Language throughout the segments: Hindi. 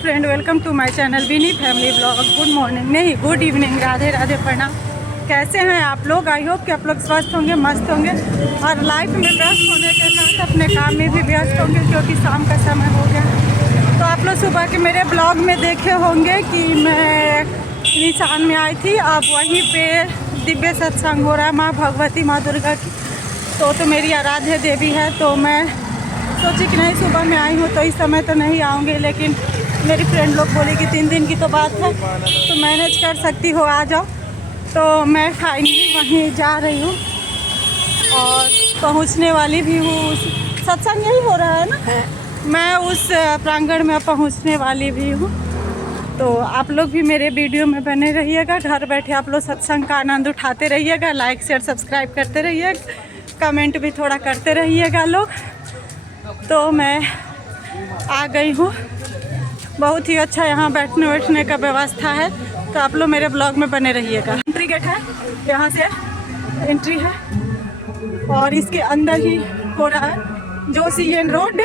Friend, welcome to my channel Beeni family blog. Good morning नहीं, गुड इवनिंग, राधे राधे, प्रणाम। कैसे हैं आप लोग? आई होप कि आप लोग स्वस्थ होंगे, मस्त होंगे और लाइफ में व्यस्त होने के साथ अपने काम में भी व्यस्त होंगे, क्योंकि शाम का समय हो गया। तो आप लोग सुबह के मेरे ब्लॉग में देखे होंगे कि मैं निशान में आई थी। अब वहीं पे दिव्य सत्संग हो रहा है माँ भगवती, माँ दुर्गा की। तो मेरी आराध्य देवी है। तो मैं सोची कि नहीं, सुबह में आई हूँ तो इस समय तो नहीं आऊँगी, लेकिन मेरी फ्रेंड लोग बोली कि 3 दिन की तो बात है, तो मैनेज कर सकती हो, आ जाओ। तो मैं फाइनली वहीं जा रही हूँ और पहुँचने वाली भी हूँ। सत्संग यही हो रहा है ना? मैं उस प्रांगण में पहुँचने वाली भी हूँ। तो आप लोग भी मेरे वीडियो में बने रहिएगा। घर बैठे आप लोग सत्संग का आनंद उठाते रहिएगा। लाइक शेयर सब्सक्राइब करते रहिएगा, कमेंट भी थोड़ा करते रहिएगा लोग। तो मैं आ गई हूँ। बहुत ही अच्छा यहाँ बैठने का व्यवस्था है। तो आप लोग मेरे ब्लॉग में बने रहिएगा। एंट्री गेट है, यहाँ से एंट्री है और इसके अंदर ही हो रहा है जोशीएन रोड,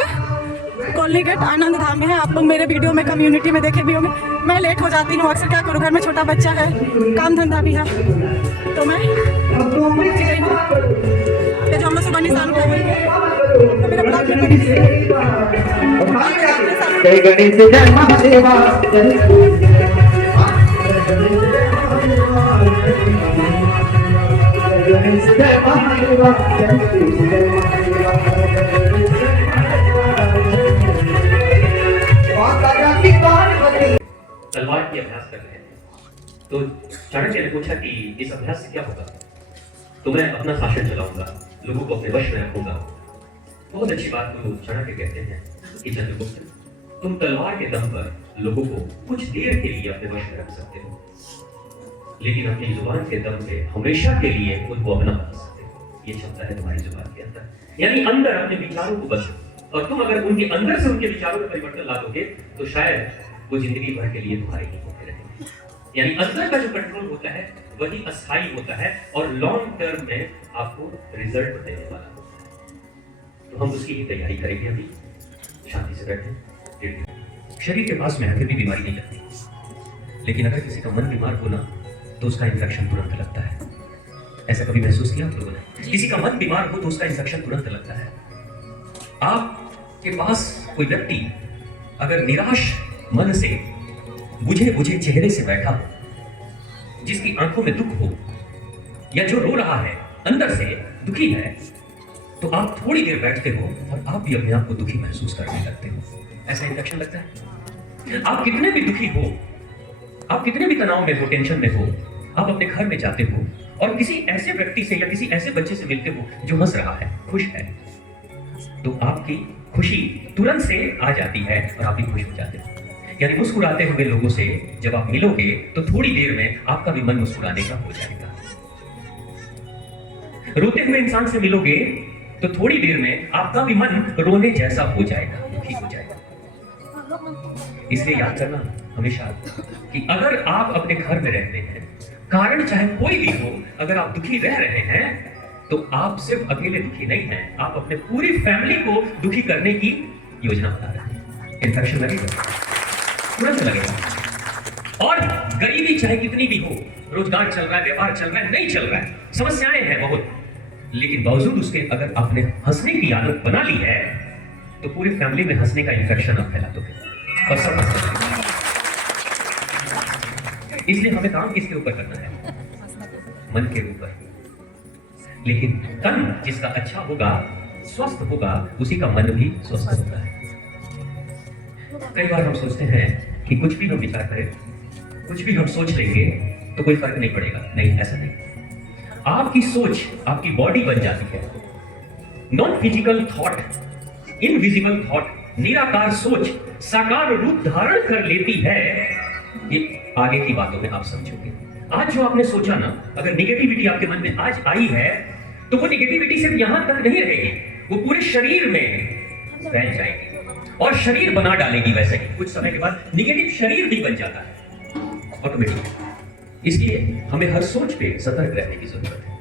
कॉलोनी गेट, आनंद धाम में है। आप लोग मेरे वीडियो में कम्युनिटी में देखे भी होंगे। मैं लेट हो जाती हूँ अक्सर, क्या करूँ, घर में छोटा बच्चा है, काम धंधा भी है। तो मैं जो हम लोग सुबह निशान उठाए हुए हैं, तो मेरा ब्लॉग में बने रहिए। तलवार की अभ्यास कर रहे थे, तो चाणक्य ने पूछा कि इस अभ्यास से क्या होगा? तो मैं अपना शासन चलाऊंगा, लोगों को अपने वश में रखूंगा। बहुत अच्छी बात को चाणक्य कहते हैं कि चंद्रगुप्त, तुम तलवार के दम पर लोगों को कुछ देर के लिए अपने वश में रख सकते हो, लेकिन अपनी जुबान के दम पे हमेशा के लिए उनको अपना बना सकते हो। ये क्षमता है तुम्हारी जुबान के अंदर, यानी अंदर अपने विचारों को बदलो। और तुम अगर उनके अंदर से उनके विचारों में परिवर्तन ला दोगे तो शायद वो जिंदगी भर के लिए तुम्हारे ही होते रहेंगे। यानी अंदर का जो कंट्रोल होता है वही अस्थायी होता है और लॉन्ग टर्म में आपको रिजल्ट देने वाला होता है। तो हम उसकी ही तैयारी करेंगे। अभी शांति से बैठे। शरीर के पास में है फिर भी बीमारी नहीं लगती, लेकिन अगर किसी का मन बीमार हो ना तो उसका इन्फेक्शन तुरंत लगता है। ऐसा कभी महसूस किया आप लोगों ने? किसी का मन बीमार हो तो उसका इन्फेक्शन तुरंत लगता है। आपके पास कोई व्यक्ति अगर निराश मन से, बुझे बुझे चेहरे से बैठा हो, जिसकी आंखों में दुख हो, या जो रो रहा है, अंदर से दुखी है, तो आप थोड़ी देर बैठते हो और आप भी अपने आप को दुखी महसूस करने लगते हो। ऐसा इन्फेक्शन लगता है। आप कितने भी दुखी हो, आप कितने भी तनाव में हो, टेंशन में हो, आप अपने घर में जाते हो और किसी ऐसे व्यक्ति से या किसी ऐसे बच्चे से मिलते हो जो हंस रहा है, खुश है, तो आपकी खुशी तुरंत से आ जाती है और आप भी खुश हो जाते हो। यानी मुस्कुराते हुए लोगों से जब आप मिलोगे तो थोड़ी देर में आपका भी मन मुस्कुराने का हो जाएगा। रोते हुए इंसान से मिलोगे तो थोड़ी देर में आपका भी मन रोने जैसा हो जाएगा, दुखी हो जाएगा। इसलिए याद करना हमेशा कि अगर आप अपने घर में रहते हैं, कारण चाहे कोई भी हो, अगर आप दुखी रह रहे हैं तो आप सिर्फ अकेले दुखी नहीं हैं, आप अपने पूरी फैमिली को दुखी करने की योजना बना रहे हैं। इन्फेक्शन लगेगा, तुरंत लगेगा। और गरीबी चाहे कितनी भी हो, रोजगार चल रहा है, व्यापार चल रहा है, नहीं चल रहा है, समस्याएं हैं बहुत, लेकिन बावजूद उसके अगर आपने हंसने की आदत बना ली है तो पूरी फैमिली में हंसने का इन्फेक्शन आप फैला दोगे और सब हंस सकते। इसलिए हमें काम किसके ऊपर करना है? मन के ऊपर। लेकिन तन जिसका अच्छा होगा, स्वस्थ होगा, उसी का मन भी स्वस्थ होता है। कई बार हम सोचते हैं कि कुछ भी हम विचार करें, कुछ भी हम सोच लेंगे तो कोई फर्क नहीं पड़ेगा। नहीं, ऐसा नहीं। आपकी सोच आपकी बॉडी बन जाती है। Non physical thought, invisible thought, निराकार सोच साकार रूप धारण कर लेती है। ये आगे की बातों में आप समझोगे। आज जो आपने सोचा ना, अगर नेगेटिविटी आपके मन में आज आई है तो वो नेगेटिविटी सिर्फ यहां तक नहीं रहेगी, वो पूरे शरीर में फैल जाएगी और शरीर बना डालेगी। वैसे ही कुछ समय के बाद नेगेटिव शरीर भी बन जाता है ऑटोमेटिक। इसलिए हमें हर सोच पे सतर्क रहने की जरूरत है।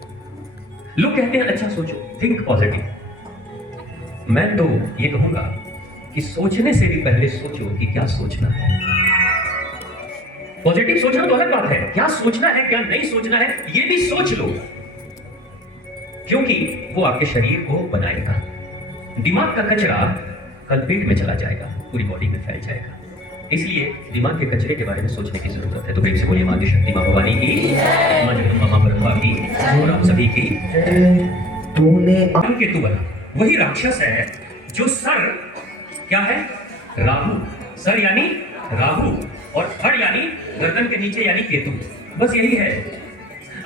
लोग कहते हैं अच्छा सोचो, थिंक पॉजिटिव। मैं तो ये कहूंगा कि सोचने से भी पहले सोचो कि क्या सोचना है। पॉजिटिव सोचना तो अलग बात है, क्या सोचना है क्या नहीं सोचना है ये भी सोच लो, क्योंकि वो आपके शरीर को बनाएगा। दिमाग का कचरा कल पेट में चला जाएगा, पूरी बॉडी में फैल जाएगा, इसलिए दिमाग के कचरे के बारे में सोचने की जरूरत है। तो प्रेम से बोलिए मां की शक्ति, मां भवानी की, मां जगदम्बा, मां ब्रह्मा की और आप सभी की। तूने केतु बना, वही राक्षस है जो सर क्या है, राहु, सर यानी राहु और फड़ यानी गर्दन के नीचे यानी केतु, बस यही है।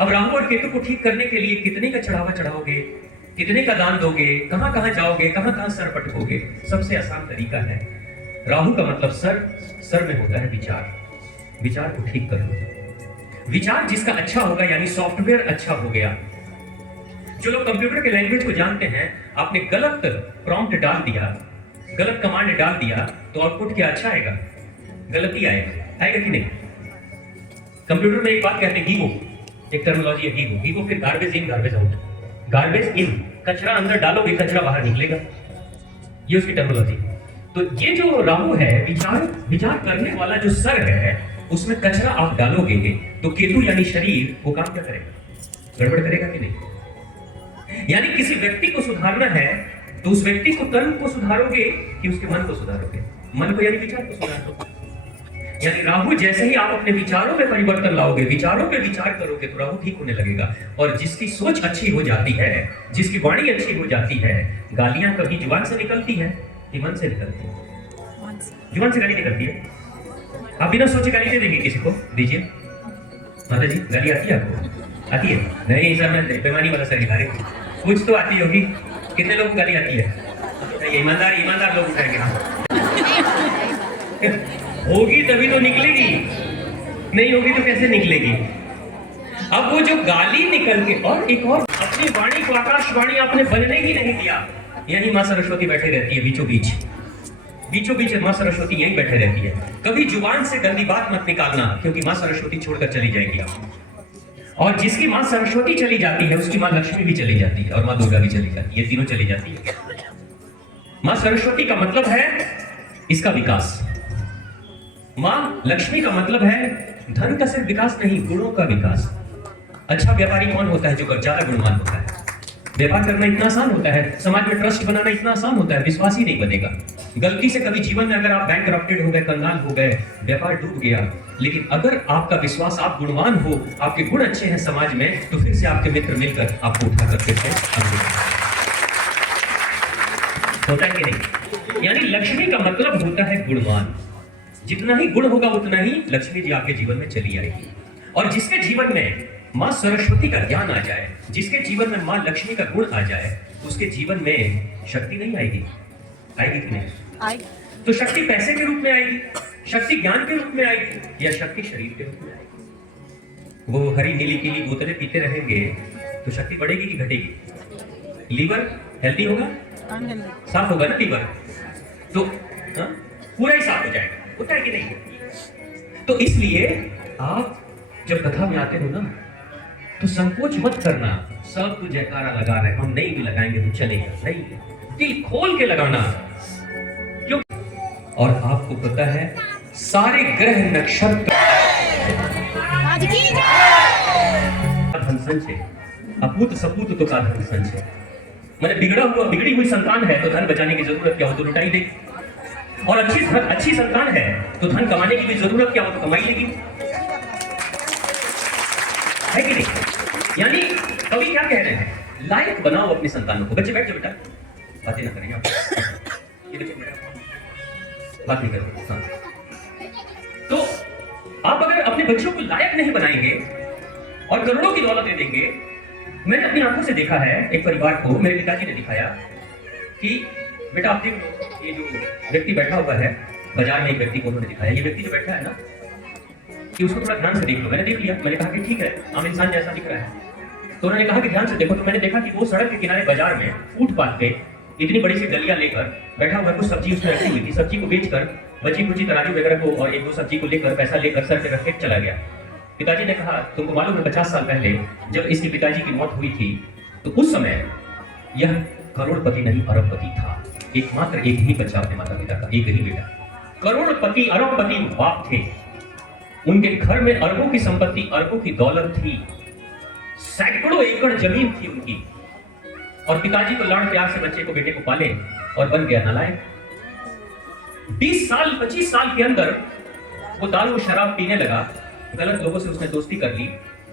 अब राहु और केतु को ठीक करने के लिए कितने का चढ़ावा चढ़ाओगे, कितने का दान दोगे, कहां कहां जाओगे, कहां कहां सर पटकोगे, सबसे आसान तरीका है, राहु का मतलब सर में होता है विचार, विचार को ठीक करो। विचार जिसका अच्छा होगा यानी सॉफ्टवेयर अच्छा हो गया। जो लोग कंप्यूटर के लैंग्वेज को जानते हैं, आपने गलत प्रॉम्प्ट डाल दिया, गलत कमांड डाल दिया तो आउटपुट क्या अच्छा आएगा, गलती आएगा, आएगा कि नहीं। कंप्यूटर में एक बात कहते हैं गीगो, एक टर्मिनोलॉजी है गीगो, गीगो फिर garbage in garbage out, garbage इन कचरा अंदर डालोगे कचरा बाहर निकलेगा, ये उसकी टर्मिनोलॉजी। तो ये जो राहु है विचार करने वाला जो सर है, उसमें कचरा आप डालोगे तो केतु यानी शरीर वो काम क्या करेगा, गड़बड़ करेगा कि नहीं। यानी किसी व्यक्ति को सुधारना है तो उस व्यक्ति को तन को सुधारोगे कि उसके मन को सुधारोगे, मन को यानी विचार को सुधारोगे। यानी राहु जैसे ही आप अपने विचारों में परिवर्तन लाओगे, विचारों पे विचार करोगे तो राहु ठीक होने लगेगा। और जिसकी सोच अच्छी हो जाती है, जिसकी वाणी अच्छी हो जाती है, गालियां कभी जुबान से निकलती है कि मन से निकलती है, जुबान से गाली निकलती है। आप बिना सोचे गाली दे देंगे किसी को, दीजिए माता जी गाली आती है आपको, आती है नहीं, सर मैं बेईमानी वाला सर निकाले, कुछ तो आती होगी, कितने लोग गाली आती है, ईमानदार लोग उठाएंगे, होगी तभी तो निकलेगी, नहीं होगी तो कैसे निकलेगी। अब वो जो गाली निकल के, और एक और, अपनी वाणी को आकाशवाणी आपने बनने ही नहीं दिया, यानी मां सरस्वती बैठे रहती है बीचों बीच मां सरस्वती यहीं बैठे रहती है। कभी जुबान से गंदी बात मत निकालना, क्योंकि मां सरस्वती छोड़कर चली जाएगी आप। और जिसकी मां सरस्वती चली जाती है उसकी मां लक्ष्मी भी चली जाती है और मां दुर्गा भी चली जाती है, ये तीनों चली जाती है। मां सरस्वती का मतलब है इसका विकास, मां लक्ष्मी का मतलब है धन का सिर्फ विकास नहीं, गुणों का विकास। अच्छा व्यापारी कौन होता है, जो ज्यादा गुणवान होता है। व्यापार करना इतना आसान होता है, समाज में ट्रस्ट बनाना इतना आसान होता है, विश्वास ही नहीं बनेगा। गलती से कभी जीवन में अगर आप बैंकरप्टेड हो गए, कंगाल हो गए, व्यापार डूब गया, लेकिन अगर आपका विश्वास, आप गुणवान हो, आपके गुण अच्छे हैं समाज में, तो फिर से आपके मित्र मिलकर आपको उठा करके होता है कि नहीं। यानी लक्ष्मी का मतलब होता है गुणवान, जितना ही गुण होगा उतना ही लक्ष्मी जी आपके जीवन में चली आएगी। और जिसके जीवन में मां सरस्वती का ज्ञान आ जाए, जिसके जीवन में मां लक्ष्मी का गुण आ जाए, उसके जीवन में शक्ति नहीं आएगी, आएगी कि नहीं आएगी। तो शक्ति पैसे के रूप में आएगी, शक्ति ज्ञान के रूप में आएगी, या शक्ति शरीर के रूप में आएगी। वो हरी नीली पीली बोतलें पीते रहेंगे तो शक्ति बढ़ेगी कि घटेगी। लीवर हेल्दी होगा, साफ होगा ना लीवर, तो पूरा ही साफ हो जाएगा, होता है कि नहीं। तो इसलिए आप जब कथा में आते हो ना, तो संकोच मत करना, सब तो जयकारा लगा रहे, हम नहीं भी लगाएंगे तो चलेगा, नहीं, दिल खोल के लगाना। क्यों? और आपको पता है सारे ग्रह नक्षत्र धन संचय, अपूत सपूत तो का धन संचय, मैंने बिगड़ी हुई संतान है तो धन बचाने की जरूरत क्या हो तो लुटाई दे, और अच्छी संतान है तो धन कमाने की भी जरूरत क्या हो तो कमाई लेगी, है कि नहीं। यानी कवि क्या कह रहे हैं, लायक बनाओ अपनी संतानों को। बच्चे बैठ जाओ बेटा, बातें ना करेंगे आप, ये बच्चे बात नहीं करो। हाँ। तो आप अगर अपने बच्चों को लायक नहीं बनाएंगे और करोड़ों की दौलत दे देंगे। मैंने अपनी आंखों से देखा है, एक परिवार को मेरे पिताजी ने दिखाया कि बेटा आप देख लो, ये जो व्यक्ति बैठा हुआ है, बाजार में एक व्यक्ति को उन्होंने दिखाया, ये व्यक्ति जो बैठा है ना, कि उसको थोड़ा ध्यान से देख लो। मैंने देख लिया, मैंने कहा कि ठीक है, आम इंसान जैसा दिख रहा है। तो उन्होंने कहा कि ध्यान से देखो, तो मैंने देखा कि वो सड़क के किनारे बाजार में फुटपाथ पे इतनी बड़ी सी डलिया लेकर बैठा हुआ, कुछ सब्जी उसने रखी हुई थी, सब्जी को बेचकर बची कुची तराजू वगैरह को और एक दो सब्जी को लेकर पैसा लेकर सर पे रख के चला गया। पिताजी ने कहा तुमको मालूम है 50 साल पहले जब इसके पिताजी की मौत हुई थी तो उस समय यह करोड़पति नहीं अरबपति था। एकमात्र एक ही बच्चा अपने माता पिता का, एक ही बेटा। करोड़पति अरबपति बाप थे, उनके घर में अरबों की संपत्ति, अरबों की दौलत थी, सैकड़ों एकड़ जमीन थी उनकी, और पिताजी को लाड़ प्यार से बच्चे को, बेटे को पाले और बन गया नालायक। 20 साल 25 साल के अंदर वो दारू शराब पीने लगा, गलत लोगों से उसने दोस्ती कर ली,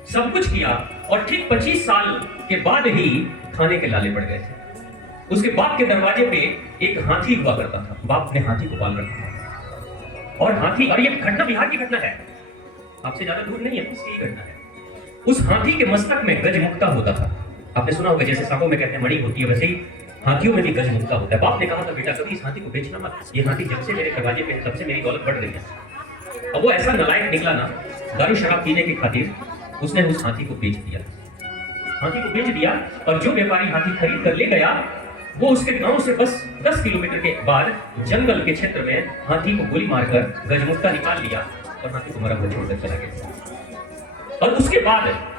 सब कुछ किया, और ठीक 25 साल के बाद ही थाने के लाले पड़ गए थे। उसके बाप के दरवाजे पे एक हाथी हुआ करता था, बाप ने हाथी को पाल रखा था, और हाथी, और ये घटना बिहार की घटना है, आपसे ज्यादा दूर नहीं है, इसकी घटना है। उस हाथी के मस्तक में गजमुक्ता होता था। आपने सुना होगा, जैसे सांपों में कहते हैं मणि होती है, वैसे ही हाथियों में भी गजमुक्ता होता है। बाप ने कहा था, बेटा कभी इस हाथी को बेचना मत, ये हाथी जब से मेरे दरवाजे पे, तब से मेरी दौलत बढ़ रही है। अब वो ऐसा नालायक निकला ना, दारू शराब पीने की खातिर उसने उस हाथी को बेच दिया। हाथी को बेच दिया, और जो व्यापारी हाथी खरीद कर ले गया, वो उसके गांव से बस 10 किलोमीटर के बाद जंगल के क्षेत्र में हाथी को गोली मारकर गजमुक्ता निकाल लिया और हाथी को मरा हुआ छोड़कर चला गया। और उसके बाद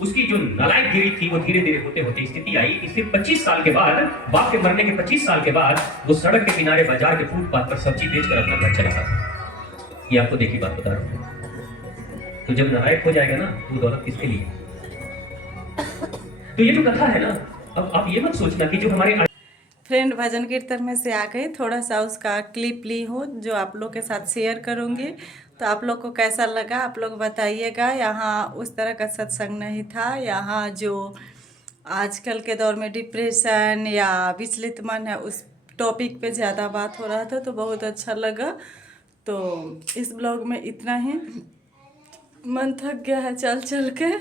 उसकी जो नालायकगिरी थी वो धीरे धीरे होते होते स्थिति आई कि सिर्फ 25 साल के बाद, बाप के मरने के 25 साल के बाद, वो सड़क के किनारे बाजार के फुटपाथ पर सब्जी बेचकर अपना घर चलाता था। ये आपको देखी बात बता रहा हूं। तो जब नालायक हो जाएगा ना, तो दौलत किसके लिए? तो ये जो कथा है ना, अब आप ये मत सोचना कि जो हमारे फ्रेंड भजन कीर्तन में से आ गई, थोड़ा सा उसका क्लिप ली हो जो आप लोग के साथ शेयर करूँगी। तो आप लोग को कैसा लगा आप लोग बताइएगा। यहाँ उस तरह का सत्संग नहीं था, यहाँ जो आजकल के दौर में डिप्रेशन या विचलित मन है उस टॉपिक पे ज़्यादा बात हो रहा था, तो बहुत अच्छा लगा। तो इस ब्लॉग में इतना ही, मन थक गया है चल चल के,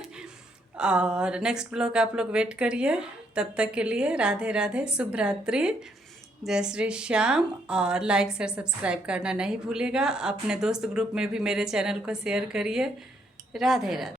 और नेक्स्ट ब्लॉग आप लोग वेट करिए। तब तक के लिए राधे राधे, शुभ रात्रि, जय श्री श्याम, और लाइक शेयर सब्सक्राइब करना नहीं भूलिएगा। अपने दोस्त ग्रुप में भी मेरे चैनल को शेयर करिए। राधे राधे।